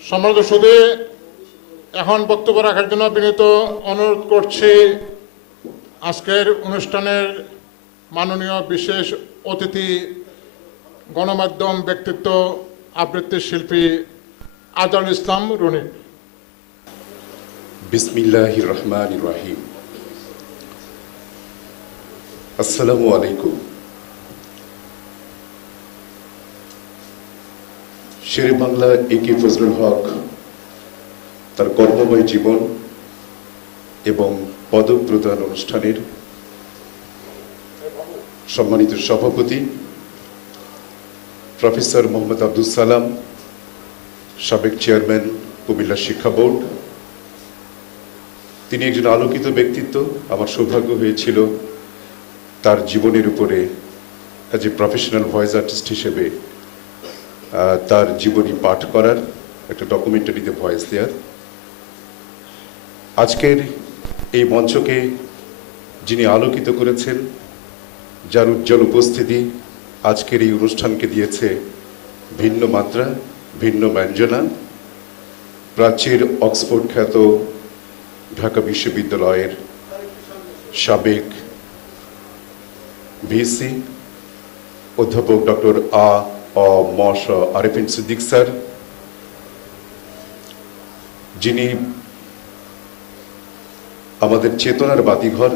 সম্মানিত সুধী, এখন বক্তব্য রাখার জন্য বিনীত অনুরোধ করছি আজকের অনুষ্ঠানের মাননীয় বিশেষ অতিথি, গণমাধ্যম ব্যক্তিত্ব, আবৃত্তি শিল্পী আজহারুল ইসলাম রনি। বিসমিল্লাহির রহমানির রহিম। আসসালামু আলাইকুম। শেরে বাংলা এ.কে ফজলুল হক তার কর্মময় জীবন এবং পদক প্রদান অনুষ্ঠানের সম্মানিত সভাপতি প্রফেসর মোহাম্মদ আব্দুল সালাম, সাবেক চেয়ারম্যান কুমিল্লা শিক্ষা বোর্ড, তিনি একজন আলোকিত ব্যক্তিত্ব। আমার সৌভাগ্য হয়েছিল তার জীবনের উপরে as a professional voice artist হিসেবে তার জীবনী পাঠ করার, একটা ডকুমেন্টারিতে ভয়েস দেওয়ার। আজকের এই মঞ্চকে যিনি আলোকিত করেছেন, যার উজ্জ্বল উপস্থিতি আজকের এই অনুষ্ঠানকে দিয়েছে ভিন্ন মাত্রা, ভিন্ন ব্যঞ্জনা, প্রাচ্যের অক্সফোর্ড খ্যাত ঢাকা বিশ্ববিদ্যালয়ের সাবেক ভিসি অধ্যাপক ডক্টর আরিফিন সিদ্দিক স্যার, যিনি আমাদের চেতনার বাতিঘর।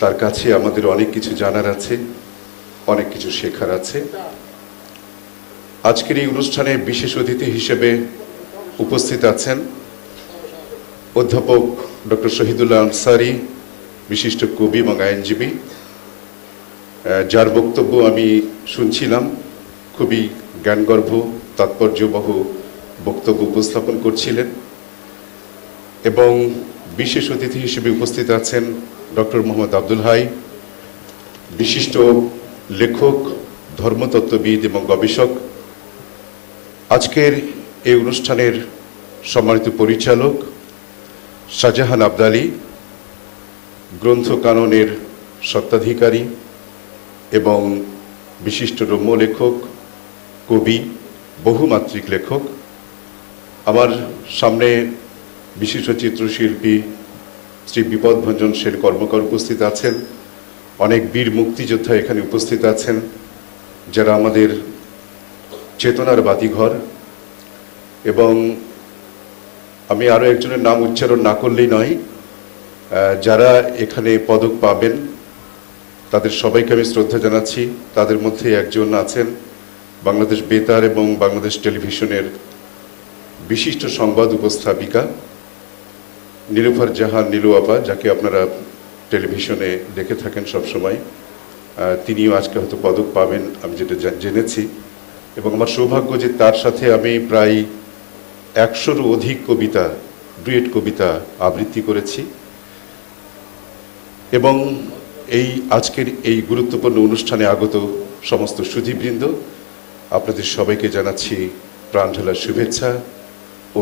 তার কাছে আমাদের অনেক কিছু জানার আছে, অনেক কিছু শেখার আছে। আজকের এই অনুষ্ঠানে বিশেষ অতিথি হিসেবে উপস্থিত আছেন অধ্যাপক ডক্টর শহীদুল্লাহ আনসারী, বিশিষ্ট কবি এবং আইনজীবী, যার বক্তব্য আমি শুনছিলাম। খুবই জ্ঞানগর্ভ, তাৎপর্যবহ বক্তব্য উপস্থাপন করছিলেন। এবং বিশেষ অতিথি হিসেবে উপস্থিত আছেন ডক্টর মোহাম্মদ আব্দুল হাই, বিশিষ্ট লেখক, ধর্মতত্ত্ববিদ এবং গবেষক। আজকের এই অনুষ্ঠানের সম্মানিত পরিচালক শাহজাহান আবদালী, গ্রন্থ কাননের স্বত্বাধিকারী এবং বিশিষ্ট রম্য লেখক, কবি, বহুমাত্রিক লেখক। আমার সামনে বিশিষ্ট চিত্রশিল্পী শ্রী বিপদভঞ্জন সেন কর্মকার উপস্থিত আছেন। অনেক বীর মুক্তিযোদ্ধা এখানে উপস্থিত আছেন, যারা আমাদের চেতনার বাতিঘর। এবং আমি আরও একজনের নাম উচ্চারণ না করলেই নয়, যারা এখানে পদক পাবেন তাদের সবাইকে আমি শ্রদ্ধা জানাচ্ছি। তাদের মধ্যে একজন আছেন বাংলাদেশ বেতার এবং বাংলাদেশ টেলিভিশনের বিশিষ্ট সংবাদ উপস্থাপিকা নীলুফার জাহান নীলু আপা, যাকে আপনারা টেলিভিশনে দেখে থাকেন সবসময়। তিনিও আজকে হয়তো পদক পাবেন, আমি যেটা জেনেছি। এবং আমার সৌভাগ্য যে তার সাথে আমি প্রায় 100-রও অধিক কবিতা, ডুয়েট কবিতা আবৃত্তি করেছি। এবং এই আজকের এই গুরুত্বপূর্ণ অনুষ্ঠানে আগত সমস্ত সুধীবৃন্দ, আপনাদের সবাইকে জানাচ্ছি প্রাণঢালা শুভেচ্ছা,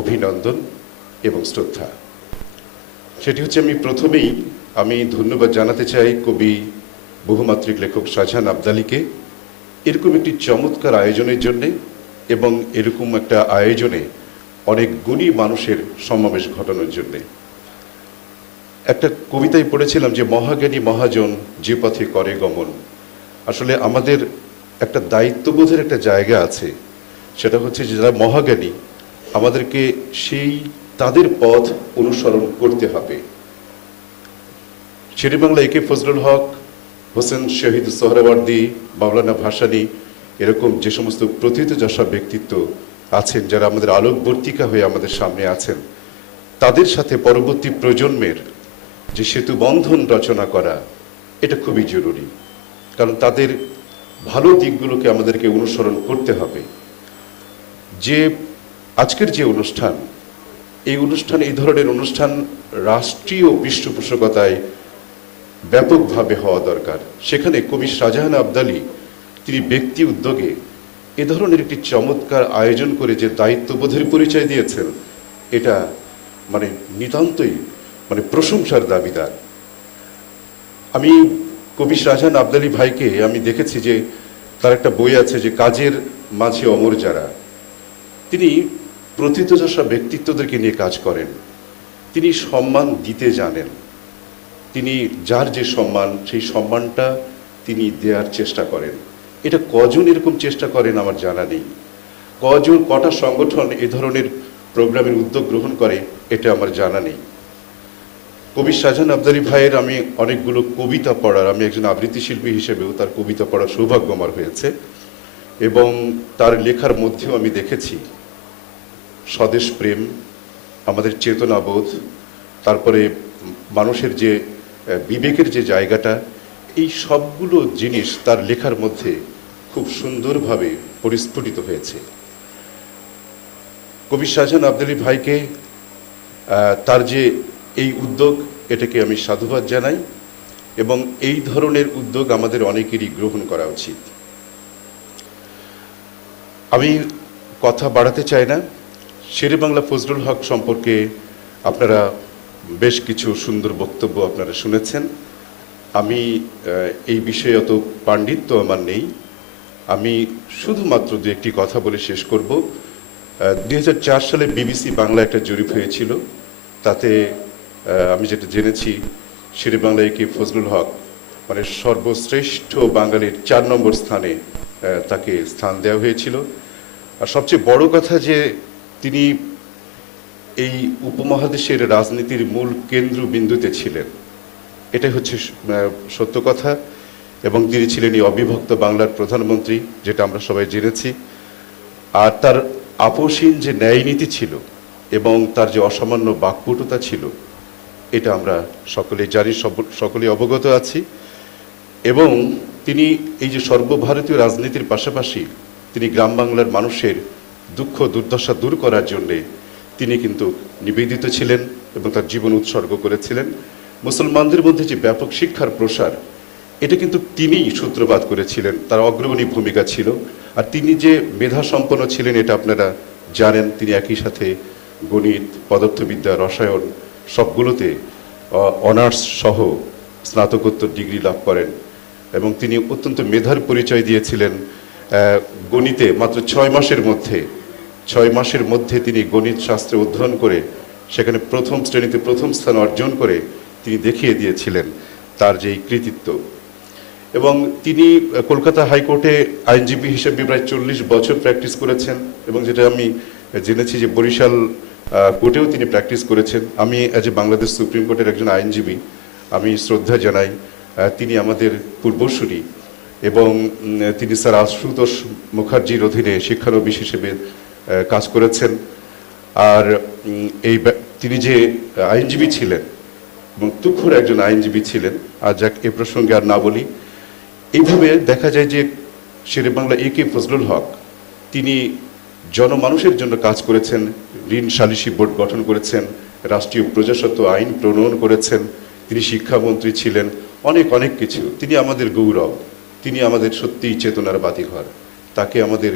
অভিনন্দন এবং শ্রদ্ধা। সেটি হচ্ছে, আমি প্রথমেই ধন্যবাদ জানাতে চাই কবি, বহুমাত্রিক লেখক শাহজাহান আবদালীকে এরকম একটি চমৎকার আয়োজনের জন্যে, এবং এরকম একটা আয়োজনে অনেক গুণী মানুষের সমাবেশ ঘটানোর জন্যে। একটা কবিতায় পড়েছিলাম যে মহাজ্ঞানী মহাজন যে পথে করে গমন। আসলে আমাদের একটা দায়িত্ববোধের একটা জায়গা আছে, সেটা হচ্ছে যে যারা মহাজ্ঞানী, আমাদেরকে তাদের পথ অনুসরণ করতে হবে। শেরে বাংলা এ.কে ফজলুল হক, হোসেন শহীদ সোহরাওয়ার্দী, মাওলানা ভাসানী, এরকম যে সমস্ত প্রথিতযশা ব্যক্তিত্ব আছেন, যারা আমাদের আলোকবর্তিকা হয়ে আমাদের সামনে আছেন, তাদের সাথে পরবর্তী প্রজন্মের যে সেতু বন্ধন রচনা করা, এটা খুবই জরুরি। কারণ তাদের ভালো দিকগুলোকে আমাদেরকে অনুসরণ করতে হবে। যে আজকের যে অনুষ্ঠান, এই ধরনের অনুষ্ঠান রাষ্ট্রীয় পৃষ্ঠপোষকতায় ব্যাপকভাবে হওয়া দরকার। সেখানে কবি শাহজাহান আবদালী তিনি ব্যক্তি উদ্যোগে এ ধরনের একটি চমৎকার আয়োজন করে যে দায়িত্ববোধের পরিচয় দিয়েছেন, এটা নিতান্তই প্রশংসার দাবিদার। আমি কবি শাহজাহান আবদালী ভাইকে আমি দেখেছি যে তার একটা বই আছে যে কাজের মাঝে অমর যারা। তিনি প্রথিতযশা ব্যক্তিত্বদেরকে নিয়ে কাজ করেন, তিনি সম্মান দিতে জানেন, তিনি যার যে সম্মান সেই সম্মানটা তিনি দেওয়ার চেষ্টা করেন। এটা কজন এরকম চেষ্টা করেন আমার জানা নেই, কটা সংগঠন এ ধরনের প্রোগ্রামের উদ্যোগ গ্রহণ করে এটা আমার জানা নেই। কবি শাহজাহান আবদালী ভাইয়ের আমি অনেকগুলো কবিতা পড়ার, আমি একজন আবৃত্তি শিল্পী হিসেবেও তার কবিতা পড়ার সৌভাগ্য আমার হয়েছে, এবং তার লেখার মধ্যেও আমি দেখেছি স্বদেশ প্রেম, আমাদের চেতনাবোধ, তারপরে মানুষের যে বিবেকের যে জায়গাটা, এই সবগুলো জিনিস তার লেখার মধ্যে খুব সুন্দরভাবে পরিস্ফুটিত হয়েছে। কবি শাহজাহান আবদালী ভাইকে তার যে এই উদ্যোগ, এটাকে আমি সাধুবাদ জানাই, এবং এই ধরনের উদ্যোগ আমাদের অনেকেরই গ্রহণ করা উচিত। আমি কথা বাড়াতে চাই না। শেরেবাংলা ফজলুল হক সম্পর্কে আপনারা বেশ কিছু সুন্দর বক্তব্য আপনারা শুনেছেন। আমি এই বিষয়ে অত পাণ্ডিত্য আমার নেই, আমি শুধুমাত্র দু একটি কথা বলে শেষ করব। 2004 সালে বিবিসি বাংলা একটা জরিপ হয়েছিল, তাতে আমি যেটা জেনেছি শেরেবাংলা একে ফজলুল হক মানে সর্বশ্রেষ্ঠ বাঙালির 4 নম্বর স্থানে তাকে স্থান দেওয়া হয়েছিল। আর সবচেয়ে বড় কথা যে তিনি এই উপমহাদেশের রাজনীতির মূল কেন্দ্রবিন্দুতে ছিলেন, এটাই হচ্ছে সত্য কথা। এবং তিনি ছিলেন এই অবিভক্ত বাংলার প্রধানমন্ত্রী, যেটা আমরা সবাই জেনেছি। আর তার আপোষহীন যে ন্যায় নীতি ছিল এবং তার যে অসামান্য বাকপটুতা ছিল, এটা আমরা সকলেই জানি, সকলেই অবগত আছি। এবং তিনি এই যে সর্বভারতীয় রাজনীতির পাশাপাশি তিনি গ্রাম বাংলার মানুষের দুঃখ দুর্দশা দূর করার জন্যে তিনি কিন্তু নিবেদিত ছিলেন এবং তার জীবন উৎসর্গ করেছিলেন। মুসলমানদের মধ্যে যে ব্যাপক শিক্ষার প্রসার, এটা কিন্তু তিনিই সূত্রপাত করেছিলেন, তার অগ্রগণী ভূমিকা ছিল। আর তিনি যে মেধা সম্পন্ন ছিলেন এটা আপনারা জানেন। তিনি একই সাথে গণিত, পদার্থবিদ্যা, রসায়ন সবগুলোতে অনার্স সহ স্নাতকোত্তর ডিগ্রি লাভ করেন, এবং তিনি অত্যন্ত মেধার পরিচয় দিয়েছিলেন। গণিতে মাত্র 6 মাসের মধ্যে তিনি গণিত শাস্ত্রে অধ্যয়ন করে সেখানে প্রথম শ্রেণীতে প্রথম স্থান অর্জন করে তিনি দেখিয়ে দিয়েছিলেন তার যে কৃতিত্ব। এবং তিনি কলকাতা হাইকোর্টে আইনজীবী হিসেবে প্রায় 40 বছর প্র্যাকটিস করেছেন, এবং যেটা আমি জেনেছি যে বরিশাল কোর্টেও তিনি প্র্যাকটিস করেছেন। আমি অ্যাজ এ বাংলাদেশ সুপ্রিম কোর্টের একজন আইনজীবী আমি শ্রদ্ধা জানাই, তিনি আমাদের পূর্বসূরি, এবং তিনি স্যার আশুতোষ মুখার্জির অধীনে শিক্ষানবিশ হিসেবে কাজ করেছেন। আর তিনি যে আইনজীবী ছিলেন এবং তুখোড় একজন আইনজীবী ছিলেন, আর যাক এ প্রসঙ্গে আর না বলি। এইভাবে দেখা যায় যে শেরেবাংলা একে ফজলুল হক তিনি জনমানুষের জন্য কাজ করেছেন, ঋণ সালিসি বোর্ড গঠন করেছেন, রাষ্ট্রীয় প্রজাস্বত্ব আইন প্রণয়ন করেছেন, তিনি শিক্ষামন্ত্রী ছিলেন, অনেক কিছু। তিনি আমাদের গৌরব, তিনি আমাদের সত্যিই চেতনার বাতিঘর, তাকে আমাদের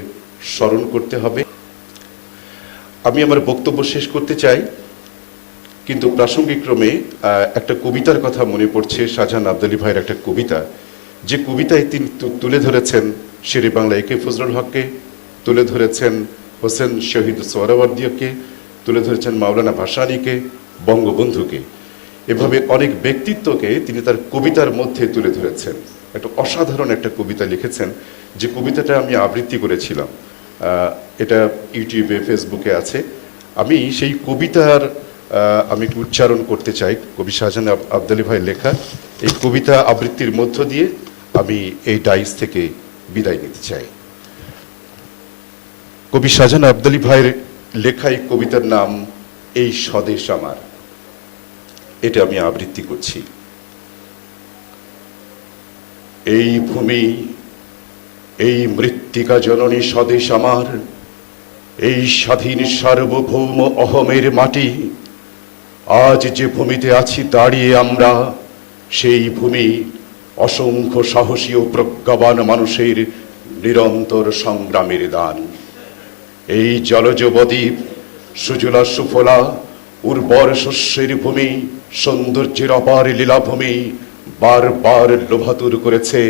স্মরণ করতে হবে। আমি আমার বক্তব্য শেষ করতে চাই, কিন্তু প্রাসঙ্গিক ক্রমে একটা কবিতার কথা মনে পড়ছে, শাহজাহান আবদালী ভাইয়ের একটা কবিতা, যে কবিতায় তিনি তুলে ধরেছেন শেরেবাংলা একে ফজলুল হককে, তুলে ধরেছেন হোসেন শহীদ সোহরাওয়ার্দীকে, তুলে ধরেছেন মাওলানা ভাসানীকে, বঙ্গবন্ধুকে। এভাবে অনেক ব্যক্তিত্বকে তিনি তার কবিতার মধ্যে তুলে ধরেছেন। একটা অসাধারণ একটা কবিতা লিখেছেন, যে কবিতাটা আমি আবৃত্তি করেছিলাম, এটা ইউটিউবে ফেসবুকে আছে। আমি সেই কবিতার আমি একটু উচ্চারণ করতে চাই, কবি শাহজাহান আবদালী ভাইয়ের লেখা এই কবিতা আবৃত্তির মধ্য দিয়ে আমি এই ডাইস থেকে বিদায় নিতে চাই। কবি শাহজাহান আবদালী ভাইয়ের লেখা এই কবিতার নাম এই স্বদেশ আমার, এটা আমি আবৃত্তি করছি। এই ভূমি, এই মৃত্তিকা জননী স্বদেশ আমার, এই স্বাধীন সার্বভৌম অহমের মাটি। আজ যে ভূমিতে আছি দাঁড়িয়ে আমরা, সেই ভূমি অসংখ্য সাহসী ও প্রজ্ঞাবান মানুষের নিরন্তর সংগ্রামের দান। এই জলজ বদ্বীপ, সুজলা সুফলা উর্বর শস্যের ভূমি, সৌন্দর্যের অপার লীলাভূমি বারবার লোভাতুর করেছে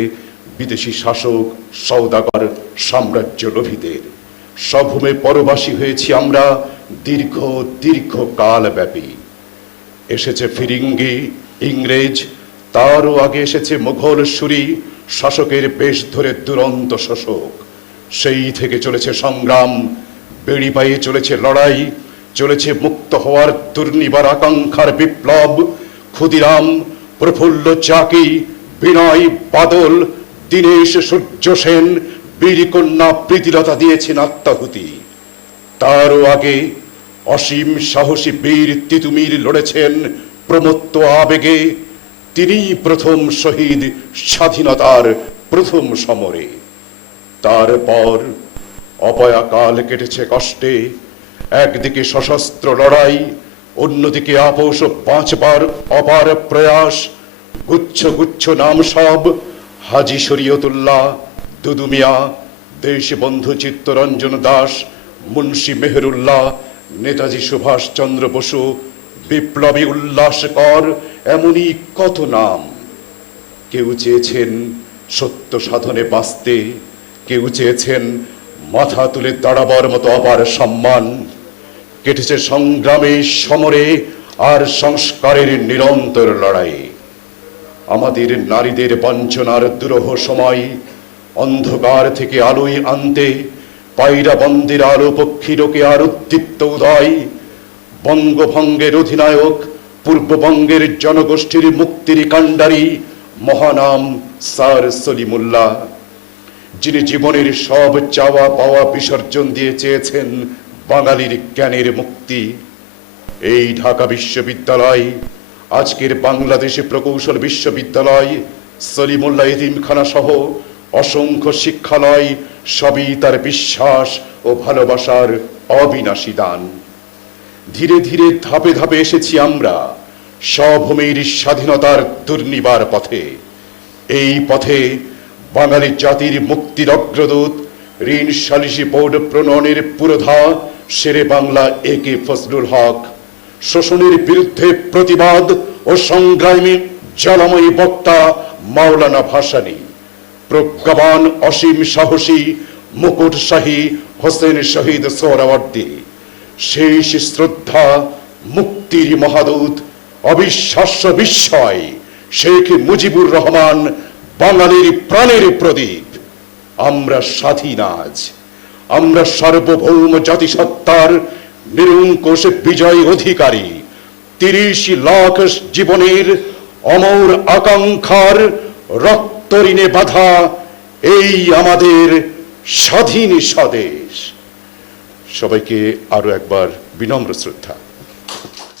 বিদেশি শাসক, সওদাগর, সাম্রাজ্য লোভীদের। স্বভূমে পরবাসী হয়েছি আমরা দীর্ঘ দীর্ঘ কাল ব্যাপী। এসেছে ফিরিঙ্গি ইংরেজ, তারও আগে এসেছে মুঘল সুরি, শাসকের বেশ ধরে দুরন্ত শোষক। সেই থেকে চলেছে সংগ্রাম, বেড়ি পায়ে চলেছে লড়াই, চলেছে মুক্ত হওয়ার দুর্নিবার আকাঙ্ক্ষার বিপ্লব। ক্ষুদিরাম, প্রফুল্ল চাকি, বিনয় বাদল, দীনেশ সূর্য সেন, বীরকন্যা প্রীতিলতা দিয়েছেন আত্মাহুতি। তারও আগে অসীম সাহসী বীর তিতুমির লড়েছেন প্রমত্ত আবেগে। তিনি প্রথম শহীদ স্বাধীনতার প্রথম সমরে। তারপর অপয়াকাল কেটেছে কষ্টে, একদিকে সশস্ত্র লড়াই, অন্যদিকে আপোষ বাঁচবার অপার প্রয়াস। গুচ্ছ গুচ্ছ নাম সব, হাজী শরীয়তুল্লাহ, দুদু মিয়া, দেশবন্ধু চিত্তরঞ্জন দাস, মুন্সী মেহেরুল্লাহ, নেতাজি সুভাষ চন্দ্র বসু, বিপ্লবী উল্লাসকর, এমনই কত নাম। কেউ চেয়েছেন সত্য সাধনে বাঁচতে, কেউ চেয়েছেন মাথা তুলে দাঁড়াবার মতো অপার সম্মান। কেটেছে সংগ্রামে সমরে আর সংস্কারের নিরন্তর লড়াই। আমাদের নারীদের বঞ্চনার দুরূহ সময়, অন্ধকার থেকে আলোয় আনতে পায়রা বন্দের আলো পক্ষীরকে আর উদ্দীপ্ত উদয়। বঙ্গভঙ্গের অধিনায়ক, পূর্ববঙ্গের জনগোষ্ঠীর মুক্তির কাণ্ডারি মহানাম স্যার সলিমুল্লাহ, যিনি জীবনের সব চাওয়া পাওয়া বিসর্জন দিয়ে চেয়েছেন বাঙালির জ্ঞানের মুক্তি। এই ঢাকা বিশ্ববিদ্যালয়, আজকের বাংলাদেশে প্রকৌশল বিশ্ববিদ্যালয়, সলিমুল্লাহ এতিমখানা সহ অসংখ্য শিক্ষালয়, সবই তার বিশ্বাস ও ভালোবাসার অবিনাশী দান। ধীরে ধীরে ধাপে ধাপে এসেছি আমরা স্বভূমির স্বাধীনতার দুর্নিবার পথে। এই পথে বাঙালি জাতির মুক্তির অগ্রদূত, ঋণ সালিসি বোর্ড প্রণয়নের পুরোধা শেরে বাংলা একে ফজলুল হক, শোষণের বিরুদ্ধে প্রতিবাদ ও সংগ্রামী জ্বালাময়ী বক্তা মাওলানা ভাসানী, প্রজ্ঞাবান অসীম সাহসী মুকুটশাহী হোসেন শহীদ সোহরাওয়ার্দী, শেষ শ্রদ্ধা মুক্তির মহাদূত অবিশ্বাস্য বিস্ময় শেখ মুজিবুর রহমান, বাঙালির প্রাণের প্রদীপ। আমরা স্বাধীন আজ, আমরা সার্বভৌম জাতিসত্তার নিরঙ্কুশ বিজয় অধিকারী। ৩০ লাখ জীবনের অমর আকাঙ্ক্ষার রক্ত ঋণে বাঁধা এই আমাদের স্বাধীন স্বদেশ। সবাইকে আরো একবার বিনম্র শ্রদ্ধা।